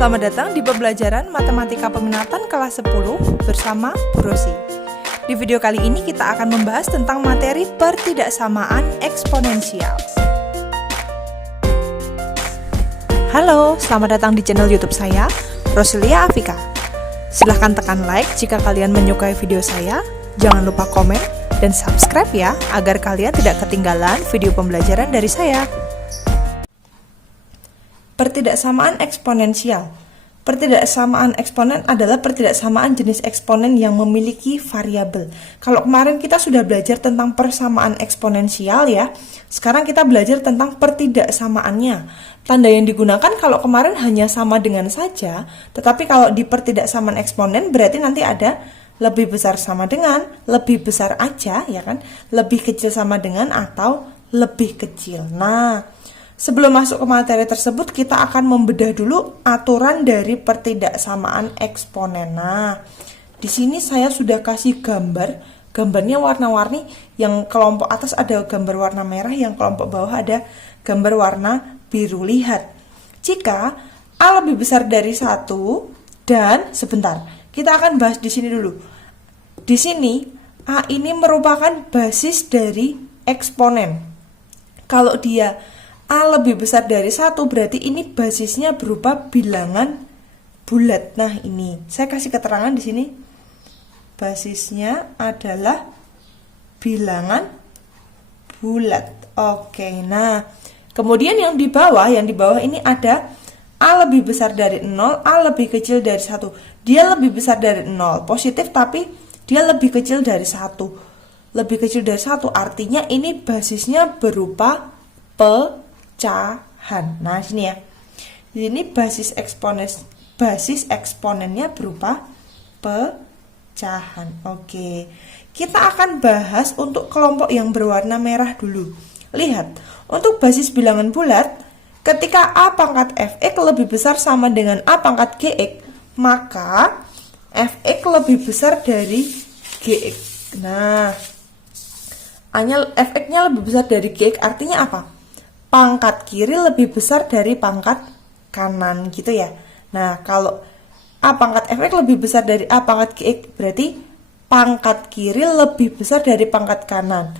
Selamat datang di pembelajaran Matematika Peminatan kelas 10 bersama Bu Rosi. Di video kali ini kita akan membahas tentang materi pertidaksamaan eksponensial. Halo, selamat datang di channel YouTube saya, Rosilia Afika. Silahkan tekan like jika kalian menyukai video saya, jangan lupa komen dan subscribe ya, agar kalian tidak ketinggalan video pembelajaran dari saya. Pertidaksamaan eksponensial. Pertidaksamaan eksponen adalah pertidaksamaan jenis eksponen yang memiliki variabel. Kalau kemarin kita sudah belajar tentang persamaan eksponensial ya, sekarang kita belajar tentang pertidaksamaannya. Tanda yang digunakan kalau kemarin hanya sama dengan saja, tetapi kalau di pertidaksamaan eksponen berarti nanti ada lebih besar sama dengan, lebih besar aja ya kan, lebih kecil sama dengan, atau lebih kecil. Nah, sebelum masuk ke materi tersebut, kita akan membedah dulu aturan dari pertidaksamaan eksponen. Nah, di sini saya sudah kasih gambarnya warna-warni. Yang kelompok atas ada gambar warna merah, yang kelompok bawah ada gambar warna biru. Lihat, jika A lebih besar dari 1 dan sebentar, kita akan bahas di sini dulu. Di sini A ini merupakan basis dari eksponen. Kalau dia A lebih besar dari 1, berarti ini basisnya berupa bilangan bulat. Nah, ini saya kasih keterangan di sini. Basisnya adalah bilangan bulat. Oke, nah, kemudian yang di bawah ini ada A lebih besar dari 0, A lebih kecil dari 1. Dia lebih besar dari 0, positif, tapi dia lebih kecil dari 1. Lebih kecil dari 1 artinya ini basisnya berupa pecahan. Nah, sini ya. Ini basis eksponennya berupa pecahan. Oke. Kita akan bahas untuk kelompok yang berwarna merah dulu. Lihat, untuk basis bilangan bulat, ketika A pangkat Fx lebih besar sama dengan A pangkat Gx, maka Fx lebih besar dari Gx. Nah, Fx-nya lebih besar dari Gx artinya apa? Pangkat kiri lebih besar dari pangkat kanan gitu ya. Nah, kalau A pangkat Fx lebih besar dari A pangkat Gx, berarti pangkat kiri lebih besar dari pangkat kanan.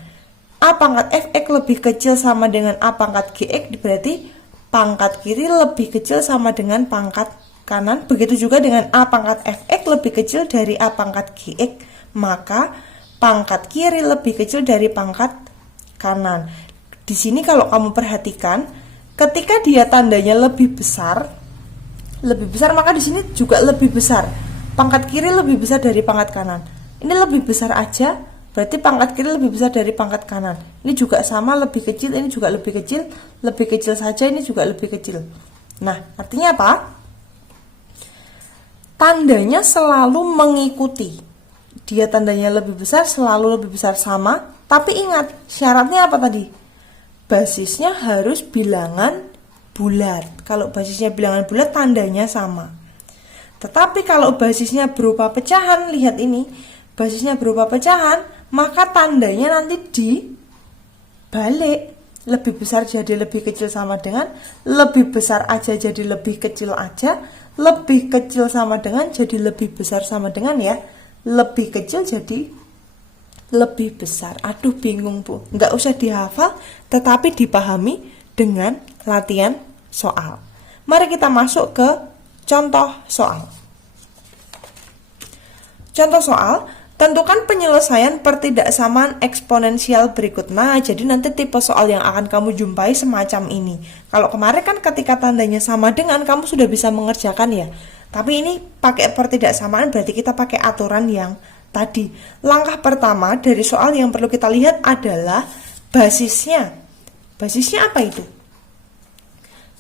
A pangkat Fx lebih kecil sama dengan A pangkat Gx, berarti pangkat kiri lebih kecil sama dengan pangkat kanan. Begitu juga dengan A pangkat Fx lebih kecil dari A pangkat Gx, maka pangkat kiri lebih kecil dari pangkat kanan. Di sini kalau kamu perhatikan, ketika dia tandanya lebih besar, maka di sini juga lebih besar. Pangkat kiri lebih besar dari pangkat kanan. Ini lebih besar aja, berarti pangkat kiri lebih besar dari pangkat kanan. Ini juga sama, lebih kecil, ini juga lebih kecil saja, ini juga lebih kecil. Nah, artinya apa? Tandanya selalu mengikuti. Dia tandanya lebih besar, selalu lebih besar sama, tapi ingat, syaratnya apa tadi? Basisnya harus bilangan bulat. Kalau basisnya bilangan bulat, tandanya sama. Tetapi kalau basisnya berupa pecahan, lihat ini, basisnya berupa pecahan, maka tandanya nanti dibalik. Lebih besar jadi lebih kecil sama dengan, lebih besar aja jadi lebih kecil aja, lebih kecil sama dengan jadi lebih besar sama dengan ya, lebih kecil jadi lebih besar. Aduh, bingung Bu, nggak usah dihafal, tetapi dipahami dengan latihan soal. Mari kita masuk ke contoh soal. Contoh soal, tentukan penyelesaian pertidaksamaan eksponensial berikut. Nah, jadi nanti tipe soal yang akan kamu jumpai semacam ini. Kalau kemarin kan ketika tandanya sama dengan, kamu sudah bisa mengerjakan ya. Tapi ini pakai pertidaksamaan, berarti kita pakai aturan yang tadi. Langkah pertama dari soal yang perlu kita lihat adalah basisnya. Basisnya apa itu?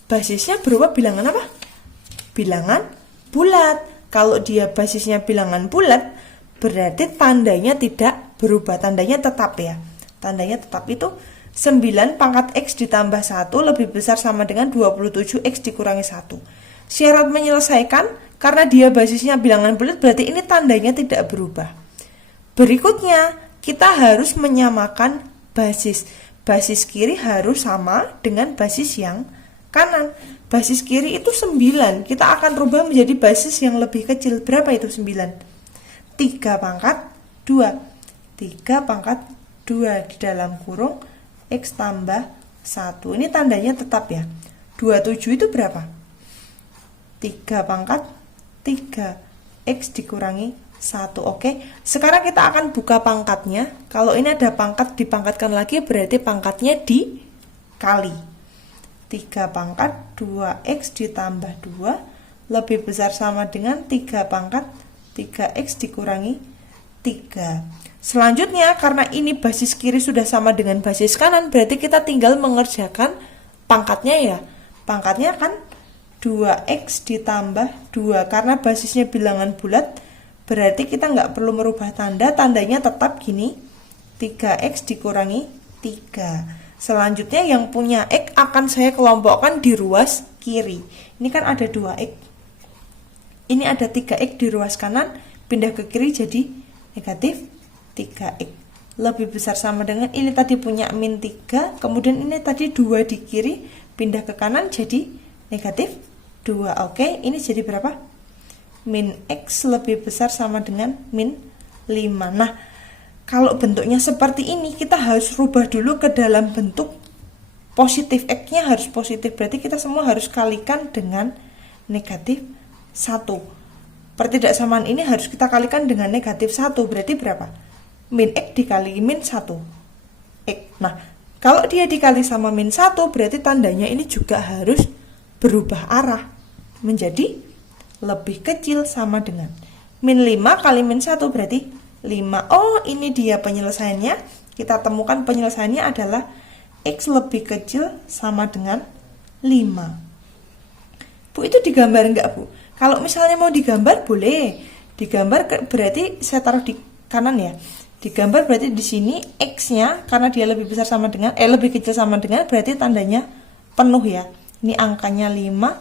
Basisnya berupa bilangan apa? Bilangan bulat. Kalau dia basisnya bilangan bulat, berarti tandanya tidak berubah, tandanya tetap ya. Tandanya tetap itu 9 pangkat X ditambah 1 lebih besar sama dengan 27 X dikurangi 1. Syarat menyelesaikan, karena dia basisnya bilangan bulat, berarti ini tandanya tidak berubah. Berikutnya, kita harus menyamakan basis. Basis kiri harus sama dengan basis yang kanan. Basis kiri itu 9. Kita akan rubah menjadi basis yang lebih kecil. Berapa itu 9? 3 pangkat 2. 3 pangkat 2 di dalam kurung X tambah 1. Ini tandanya tetap ya. 27 itu berapa? 3 pangkat 3. X dikurangi 1. Oke. Sekarang kita akan buka pangkatnya. Kalau ini ada pangkat dipangkatkan lagi, berarti pangkatnya dikali. 3 pangkat 2x ditambah 2 lebih besar sama dengan 3 pangkat 3x dikurangi 3. Selanjutnya, karena ini basis kiri sudah sama dengan basis kanan, berarti kita tinggal mengerjakan pangkatnya ya. Pangkatnya kan 2x ditambah 2. Karena basisnya bilangan bulat, berarti kita nggak perlu merubah tanda. Tandanya tetap gini, 3x dikurangi 3. Selanjutnya yang punya X akan saya kelompokkan di ruas kiri. Ini kan ada 2X. Ini ada 3X di ruas kanan, pindah ke kiri jadi negatif 3X. Lebih besar sama dengan ini tadi punya min 3, kemudian ini tadi 2 di kiri, pindah ke kanan jadi negatif 2. Oke, ini jadi berapa? Min X lebih besar sama dengan min 5. Nah, kalau bentuknya seperti ini, kita harus rubah dulu ke dalam bentuk positif. X-nya harus positif, berarti kita semua harus kalikan dengan negatif 1. Pertidaksamaan ini harus kita kalikan dengan negatif 1, berarti berapa? Min X dikali min 1. X. Nah, kalau dia dikali sama min 1, berarti tandanya ini juga harus berubah arah menjadi lebih kecil sama dengan min 5 kali min 1 berarti 5. Oh, ini dia penyelesaiannya. Kita temukan penyelesaiannya adalah X lebih kecil sama dengan 5. Bu, itu digambar enggak, Bu? Kalau misalnya mau digambar, boleh. Digambar berarti saya taruh di kanan ya. Digambar berarti di sini X-nya, karena dia lebih besar sama dengan, lebih kecil sama dengan, berarti tandanya penuh ya. Ini angkanya 5.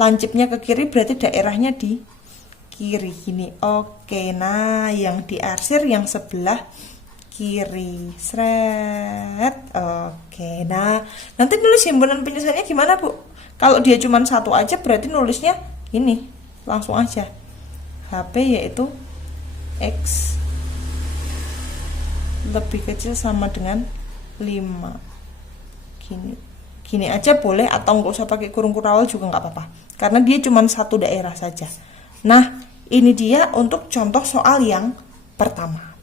Lancipnya ke kiri, berarti daerahnya di kiri gini. Oke, nah yang diarsir yang sebelah kiri. Sret. Oke, nah nanti nulis himpunan penyelesaiannya gimana, Bu? Kalau dia cuma satu aja berarti nulisnya ini langsung aja HP, yaitu X lebih kecil sama dengan 5. Gini aja boleh, atau nggak usah pakai kurung kurawal juga nggak apa-apa, karena dia cuma satu daerah saja. Nah, ini dia untuk contoh soal yang pertama.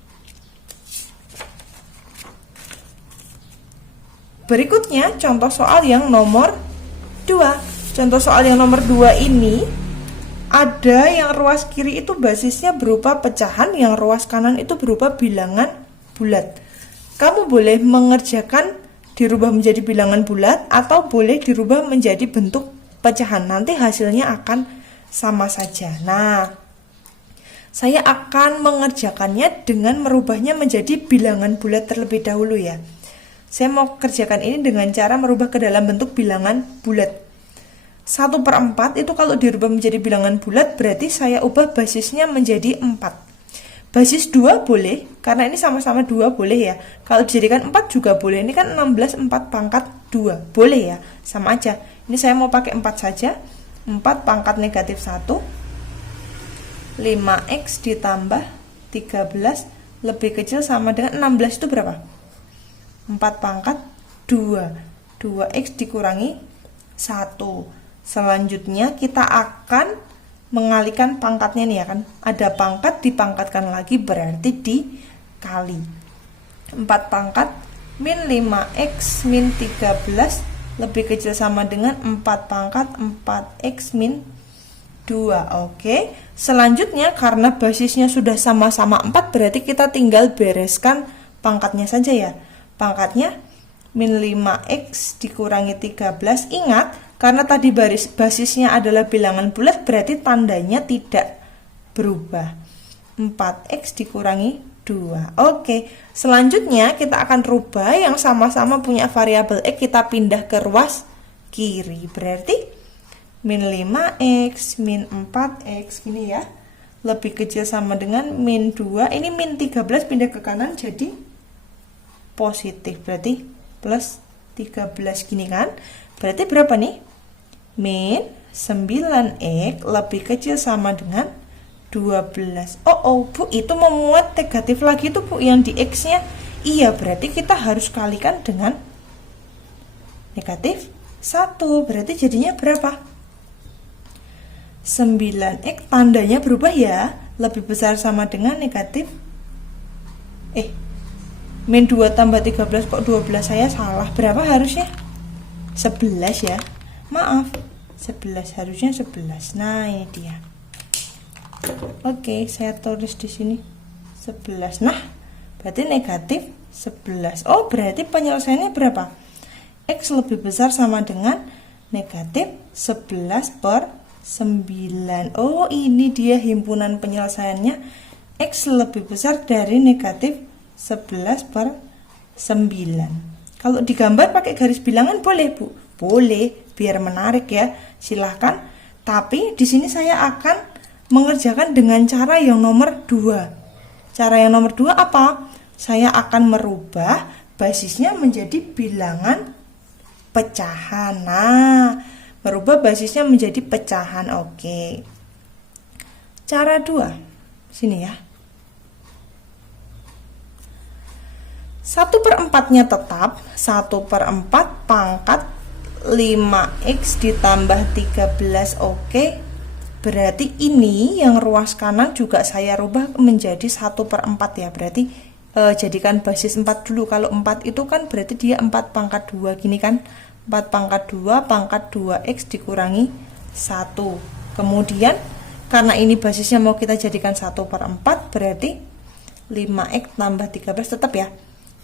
Berikutnya contoh soal yang nomor 2. Contoh soal yang nomor 2 ini ada yang ruas kiri itu basisnya berupa pecahan, yang ruas kanan itu berupa bilangan bulat. Kamu boleh mengerjakan dirubah menjadi bilangan bulat atau boleh dirubah menjadi bentuk pecahan. Nanti hasilnya akan sama saja. Nah, saya akan mengerjakannya dengan merubahnya menjadi bilangan bulat terlebih dahulu ya. Saya mau kerjakan ini dengan cara merubah ke dalam bentuk bilangan bulat. 1/4 itu kalau dirubah menjadi bilangan bulat berarti saya ubah basisnya menjadi 4. Basis 2 boleh, karena ini sama-sama 2 boleh ya. Kalau dijadikan 4 juga boleh. Ini kan 16 4 pangkat 2. Boleh ya, sama aja. Ini saya mau pakai 4 saja. 4 pangkat negatif 1, 5x ditambah 13 lebih kecil sama dengan 16 itu berapa? 4 pangkat 2. 2x dikurangi 1. Selanjutnya kita akan mengalihkan pangkatnya nih ya kan. Ada pangkat dipangkatkan lagi berarti dikali. 4 pangkat min 5x min 13 lebih kecil sama dengan 4 pangkat 4x min 2. Oke. Selanjutnya karena basisnya sudah sama-sama 4 berarti kita tinggal bereskan pangkatnya saja ya. Pangkatnya min 5x dikurangi 13. Ingat, karena tadi basisnya adalah bilangan bulat berarti tandanya tidak berubah. 4x dikurangi 2. Oke, selanjutnya kita akan rubah yang sama-sama punya variabel X, kita pindah ke ruas kiri. Berarti min 5x min 4x gini ya. Lebih kecil sama dengan min 2. Ini min 13 pindah ke kanan jadi positif. Berarti plus 13 gini kan. Berarti berapa nih? Min 9x lebih kecil sama dengan 12. Oh, Bu, itu memuat negatif lagi tuh, Bu, yang di X-nya. Iya, berarti kita harus kalikan dengan negatif 1. Berarti jadinya berapa? 9x tandanya berubah ya. Lebih besar sama dengan negatif. Min 2 tambah 13 kok 12, saya salah. Berapa harusnya? 11 ya. Maaf, 11 harusnya 11. Nah, ini dia. Oke, saya tulis di sini 11. Nah, berarti negatif 11. Oh, berarti penyelesaiannya berapa? X lebih besar sama dengan negatif 11 per 9. Oh, ini dia himpunan penyelesaiannya. X lebih besar dari negatif 11 per 9. Kalau digambar pakai garis bilangan boleh, Bu? Boleh, biar menarik ya. Silahkan. Tapi di sini saya akan mengerjakan dengan cara yang nomor 2. Cara yang nomor 2 apa? Saya akan merubah basisnya menjadi bilangan pecahan. Nah, merubah basisnya menjadi pecahan. Oke. Cara 2. Sini ya. 1/4-nya tetap. 1/4 pangkat 5x ditambah 13. Oke. Berarti ini yang ruas kanan juga saya rubah menjadi 1/4 ya. Berarti jadikan basis 4 dulu. Kalau 4 itu kan berarti dia 4 pangkat 2 gini kan. 4 pangkat 2 pangkat 2x dikurangi 1. Kemudian karena ini basisnya mau kita jadikan 1/4, berarti 5x tambah 13 tetap ya.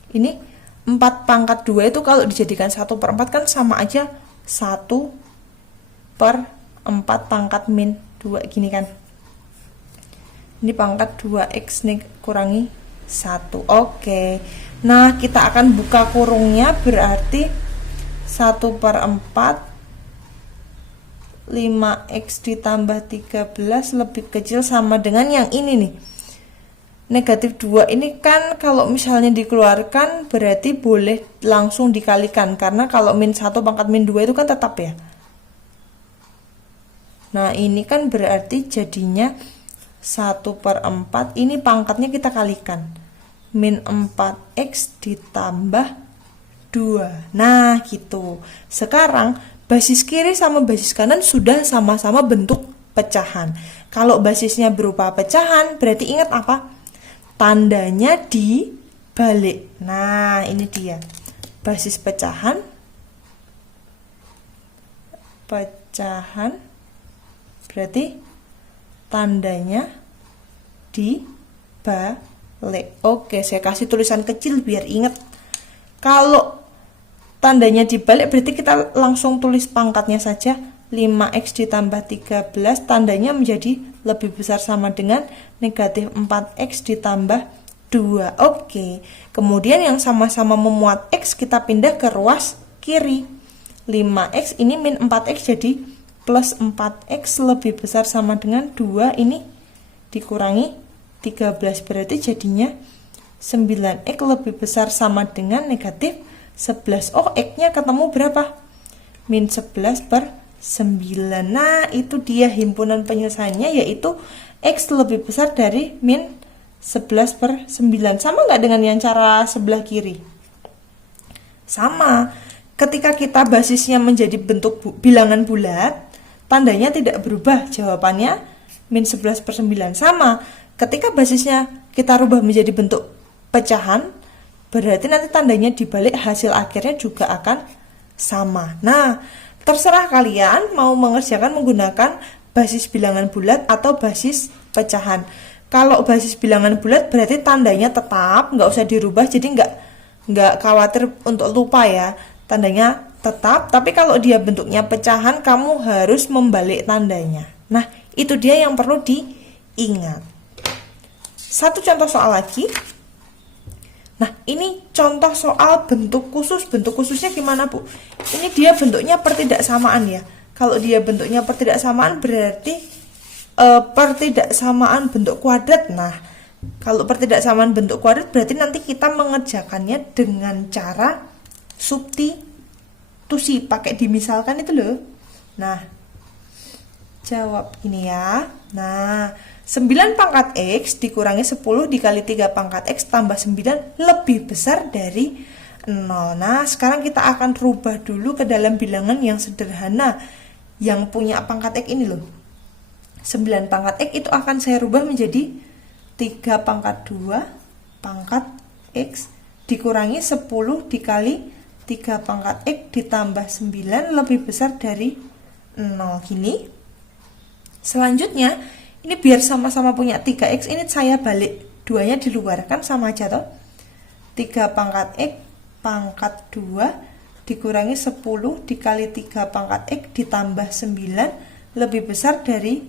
Ini 4 pangkat 2 itu kalau dijadikan 1/4 kan sama aja 1/4 pangkat min 2 gini kan. Ini pangkat 2x nih kurangi 1. Oke. Nah, kita akan buka kurungnya, berarti 1/4 5x ditambah 13 lebih kecil sama dengan yang ini nih. Negatif 2 ini kan kalau misalnya dikeluarkan berarti boleh langsung dikalikan. Karena kalau min 1 pangkat min 2 itu kan tetap ya. Nah, ini kan berarti jadinya 1/4. Ini pangkatnya kita kalikan. Min 4x ditambah 2. Nah, gitu. Sekarang basis kiri sama basis kanan sudah sama-sama bentuk pecahan. Kalau basisnya berupa pecahan, berarti ingat apa? Tandanya dibalik. Nah, ini dia. Basis pecahan. Berarti tandanya dibalik. Oke, saya kasih tulisan kecil biar ingat. Kalau tandanya dibalik berarti kita langsung tulis pangkatnya saja. 5x ditambah 13 tandanya menjadi lebih besar sama dengan negatif 4x ditambah 2. Oke. Kemudian yang sama-sama memuat x kita pindah ke ruas kiri. 5x ini min 4x jadi plus 4x lebih besar sama dengan 2, ini dikurangi 13, berarti jadinya 9x lebih besar sama dengan negatif 11. Oh, x-nya ketemu berapa? Min 11 per 9. Nah, itu dia himpunan penyelesaiannya, yaitu x lebih besar dari min 11 per 9. Sama nggak dengan yang cara sebelah kiri? Sama. Ketika kita basisnya menjadi bentuk bilangan bulat, tandanya tidak berubah, jawabannya min 11 per 9. Sama, ketika basisnya kita rubah menjadi bentuk pecahan, berarti nanti tandanya dibalik, hasil akhirnya juga akan sama. Nah, terserah kalian mau mengerjakan menggunakan basis bilangan bulat atau basis pecahan. Kalau basis bilangan bulat berarti tandanya tetap, nggak usah dirubah, jadi nggak khawatir untuk lupa ya. Tandanya tetap, tapi kalau dia bentuknya pecahan, kamu harus membalik tandanya. Nah, itu dia yang perlu diingat. Satu contoh soal lagi. Nah, ini contoh soal bentuk khusus. Bentuk khususnya gimana, Bu? Ini dia bentuknya pertidaksamaan ya. Kalau dia bentuknya pertidaksamaan berarti pertidaksamaan bentuk kuadrat. Nah, kalau pertidaksamaan bentuk kuadrat berarti nanti kita mengerjakannya dengan cara substitusi pakai dimisalkan itu loh. Nah, jawab ini ya. Nah, 9 pangkat X dikurangi 10 dikali 3 pangkat X tambah 9 lebih besar dari 0. Nah, sekarang kita akan rubah dulu ke dalam bilangan yang sederhana yang punya pangkat X ini loh. 9 pangkat X itu akan saya rubah menjadi 3 pangkat 2 pangkat X dikurangi 10 dikali 3 pangkat X ditambah 9 lebih besar dari 0. Gini. Selanjutnya, ini biar sama-sama punya 3X, ini saya balik 2-nya di luar, kan sama aja toh. 3 pangkat X pangkat 2 dikurangi 10 dikali 3 pangkat X ditambah 9 lebih besar dari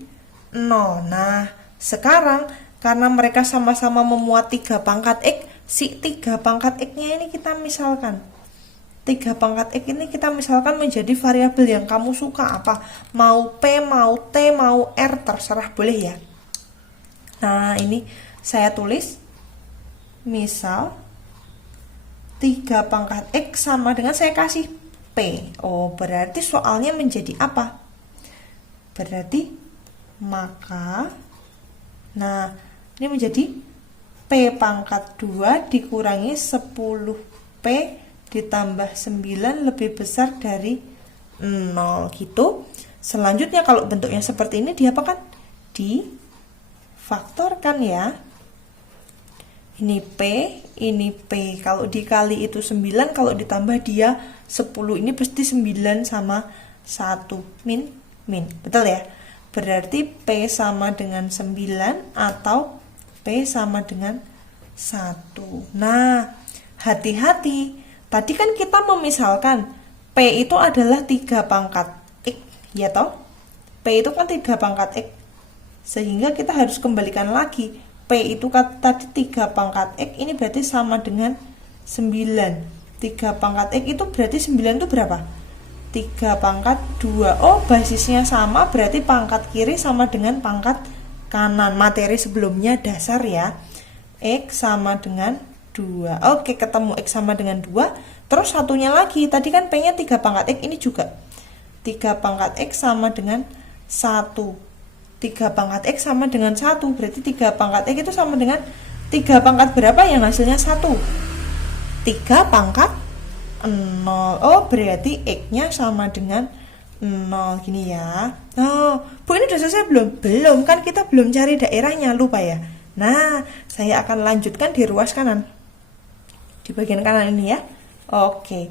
0. Nah, sekarang karena mereka sama-sama memuat 3 pangkat X, si 3 pangkat X-nya ini kita misalkan. 3 pangkat X ini kita misalkan menjadi variabel yang kamu suka, apa mau P, mau T, mau R, terserah, boleh ya. Nah, ini saya tulis misal 3 pangkat X sama dengan saya kasih P. Oh, berarti soalnya menjadi apa? Berarti maka, nah ini menjadi P pangkat 2 dikurangi 10P ditambah 9 lebih besar dari 0 gitu. Selanjutnya kalau bentuknya seperti ini diapakan? Difaktorkan ya. Ini P, ini P. Kalau dikali itu 9, kalau ditambah dia 10. Ini pasti 9 sama 1 min. Betul ya? Berarti P sama dengan 9 atau P sama dengan 1. Nah, hati-hati. Tadi kan kita memisalkan P itu adalah 3 pangkat X, ya toh? P itu kan 3 pangkat X. Sehingga kita harus kembalikan lagi. P itu tadi 3 pangkat X, ini berarti sama dengan 9. 3 pangkat X itu berarti 9 itu berapa? 3 pangkat 2. Oh, basisnya sama, berarti pangkat kiri sama dengan pangkat kanan. Materi sebelumnya dasar ya. X sama dengan 2. Oke, ketemu X sama dengan 2. Terus satunya lagi, tadi kan P-nya 3 pangkat X, ini juga 3 pangkat X sama dengan 1. 3 pangkat X sama dengan 1. Berarti 3 pangkat X itu sama dengan 3 pangkat berapa yang hasilnya 1? 3 pangkat 0. Oh, berarti X-nya sama dengan 0. Gini ya. Oh, Bu, ini udah selesai belum? Belum, kan kita belum cari daerahnya, lupa ya. Nah, saya akan lanjutkan di ruas kanan. Di bagian kanan ini ya. Oke.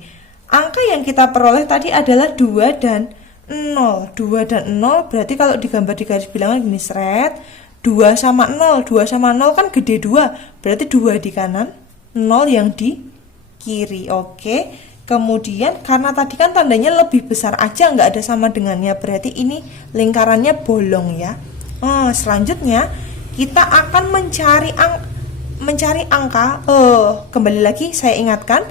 Angka yang kita peroleh tadi adalah 2 dan 0. 2 dan 0 berarti kalau digambar di garis bilangan gini, seret. 2 sama 0. 2 sama 0 kan gede 2. Berarti 2 di kanan, 0 yang di kiri. Oke. Kemudian karena tadi kan tandanya lebih besar aja, nggak ada sama dengannya. Berarti ini lingkarannya bolong ya. Selanjutnya kita akan mencari angka. Kembali lagi saya ingatkan,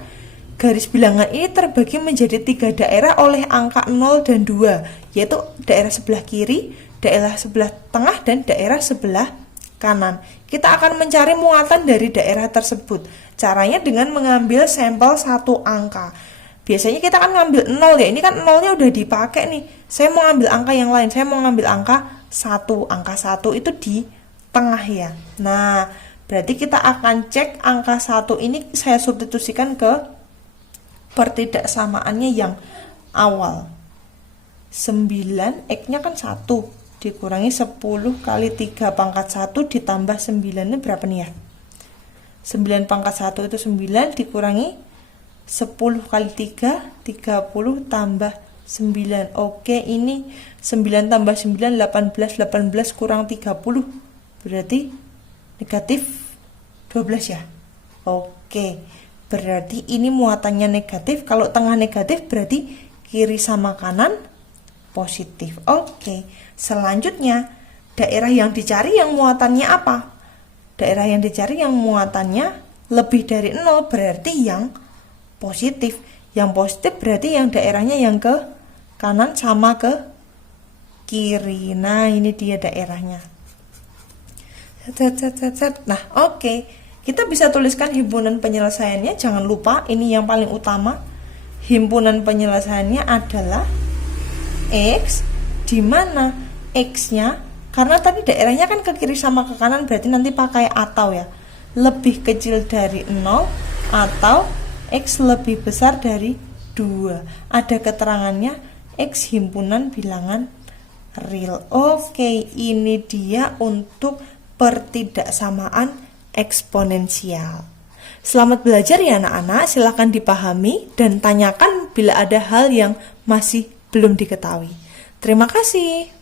garis bilangan ini terbagi menjadi 3 daerah oleh angka 0 dan 2, yaitu daerah sebelah kiri, daerah sebelah tengah, dan daerah sebelah kanan. Kita akan mencari muatan dari daerah tersebut. Caranya dengan mengambil sampel satu angka. Biasanya kita kan ngambil 0 ya, ini kan 0-nya udah dipakai nih. Saya mau ngambil angka yang lain, saya mau ngambil angka 1. Angka 1 itu di tengah ya. Nah, berarti kita akan cek angka 1 ini saya substitusikan ke pertidaksamaannya yang awal. 9, X-nya kan 1, dikurangi 10 kali 3 pangkat 1 ditambah 9, ini berapa nih ya? 9 pangkat 1 itu 9, dikurangi 10 kali 3, 30 tambah 9. Oke, ini 9 tambah 9, 18, 18 kurang 30, berarti negatif 12 ya. Oke, berarti ini muatannya negatif. Kalau tengah negatif berarti kiri sama kanan positif. Oke, selanjutnya daerah yang dicari yang muatannya apa? Daerah yang dicari yang muatannya lebih dari 0 berarti yang positif. Yang positif berarti yang daerahnya yang ke kanan sama ke kiri. Nah, ini dia daerahnya. Nah, oke. Kita bisa tuliskan himpunan penyelesaiannya. Jangan lupa, ini yang paling utama. himpunan penyelesaiannya adalah X, di mana X-nya, karena tadi daerahnya kan ke kiri sama ke kanan, berarti nanti pakai atau ya, lebih kecil dari 0 atau X lebih besar dari 2. Ada keterangannya X himpunan bilangan real. Oke, ini dia untuk pertidaksamaan eksponensial. Selamat belajar ya anak-anak, silakan dipahami dan tanyakan bila ada hal yang masih belum diketahui. Terima kasih.